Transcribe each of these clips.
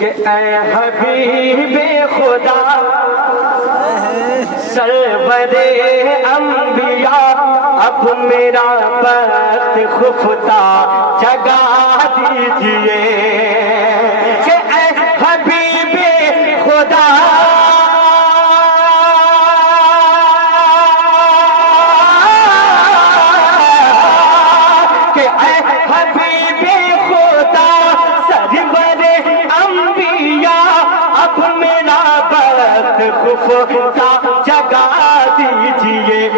کہ اے حبیب خدا سرور انبیاء اب میرا بخت خفتہ جگا دیجئے کہ اے حبیب خدا کہ اے حبیب خدا سرور انبیاء اب میرا بخت خفتہ جگا دیجئے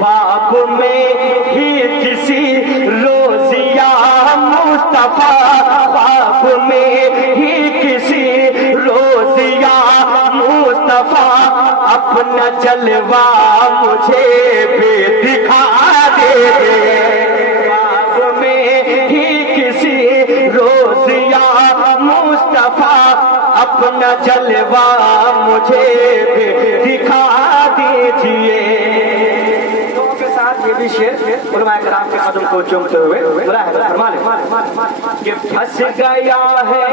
خواب میں ہی کسی روزیا مصطفیٰ خواب میں ہی کسی روزیا مصطفیٰ اپنا جلوہ مجھے بھی دکھا دے خواب میں ہی کسی روزیا مصطفیٰ اپنا جلوہ مجھے بھی دکھا دیجئے یہ بھی شعر علماء کرام کے قدم کو چومتے ہوئے براہ راست فرما لیں کہ پھنس گیا ہے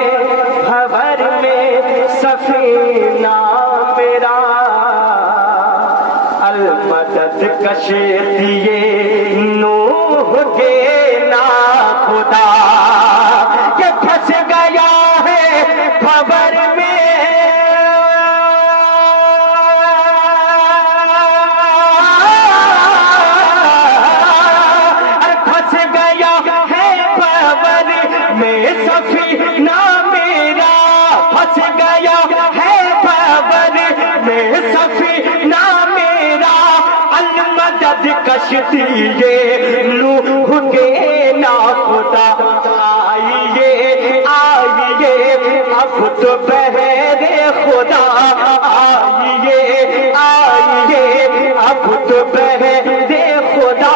خبر میں سفینہ میرا المدد کشتیے نوح کے ناخدا کہ پھنس گیا ہے خبر میں سفینہ میرا پھنس گیا ہے خبر میں سفینہ میرا المدد کشتیے نوح کے ناخدا آئیے آئیے اب تو بہر خدا آئیے آئیے اب تو بہر خدا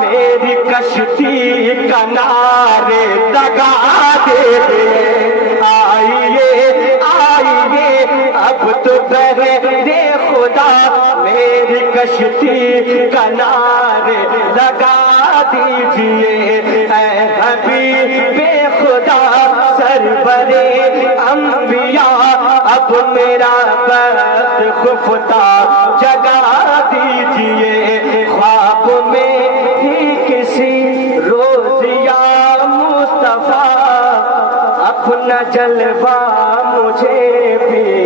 میری کشتی کنارے لگا دے آئیے آئیے اب تو بہر خدا میری کشتی کنارے لگا دیجئے اے حبیب خدا سرور انبیاء اب میرا بخت خفتہ جگا دیجئے خواب میں ہی کسی روزیا مصطفیٰ اپنا جلوہ مجھے بھی